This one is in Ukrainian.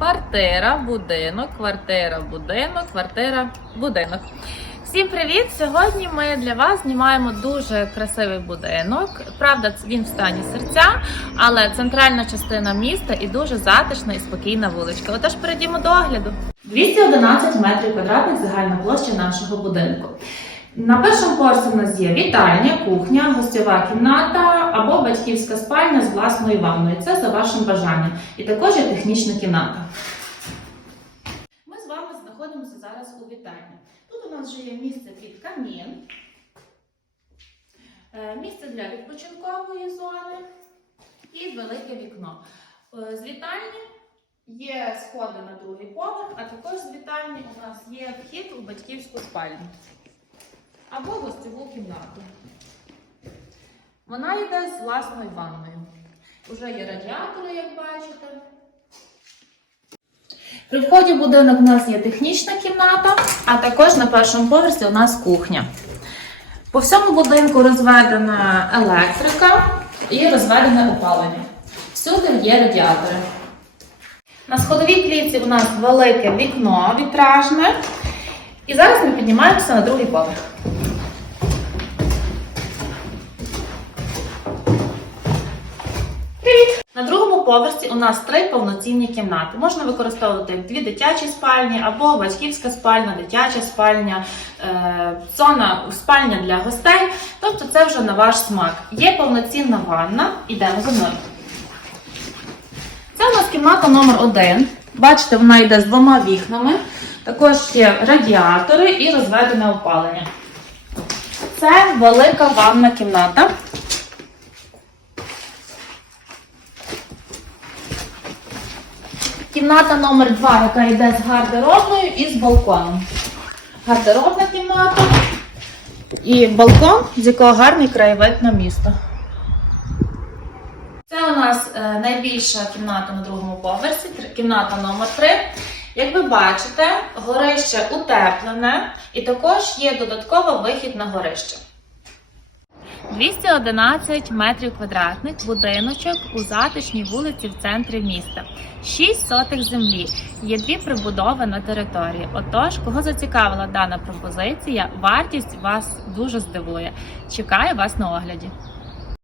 Квартира, будинок, квартира, будинок, квартира, будинок. Всім привіт! Сьогодні ми для вас знімаємо дуже красивий будинок. Правда, він в стані серця, але центральна частина міста і дуже затишна і спокійна вуличка. Отож перейдімо до огляду. 211 метрів квадратних загальна площа нашого будинку. На першому поверсі у нас є вітальня, кухня, гостьова кімната або батьківська спальня з власною ванною. Це за вашим бажанням. І також є технічна кімната. Ми з вами знаходимося зараз у вітальні. Тут у нас вже є місце під камін, е, місце для відпочинкової зони і велике вікно. Е, З вітальні є сходи на другий поверх, а також з вітальні у нас є вхід у батьківську спальню або гостьову кімнату. Вона йде з власною ванною. Уже є радіатори, як бачите. При вході в будинок у нас є технічна кімната, а також на першому поверсі у нас кухня. По всьому будинку розведена електрика і розведене опалення. Всюди є радіатори. На сходовій клітці у нас велике вікно вітражне. І зараз ми піднімаємося на другий поверх. Привіт! На другому поверсі у нас три повноцінні кімнати. Можна використовувати дві дитячі спальні або батьківська спальня, дитяча спальня, е, зона спальня для гостей. Тобто це вже на ваш смак. Є повноцінна ванна, ідемо за мною. Це у нас кімната номер один. Бачите, вона йде з двома вікнами. Також є радіатори і розведене опалення. Це велика ванна кімната. Кімната номер 2 яка йде з гардеробною і з балконом. Гардеробна кімната і балкон, з якого гарний краєвид на місто. Це у нас е, найбільша кімната на другому поверсі, кімната номер 3. Як ви бачите, горище утеплене і також є додатково вихід на горище. 211 метрів квадратних будиночок у затишній вулиці в центрі міста. 6 сотих землі. Є дві прибудови на території. Отож, кого зацікавила дана пропозиція, вартість вас дуже здивує. Чекаю вас на огляді.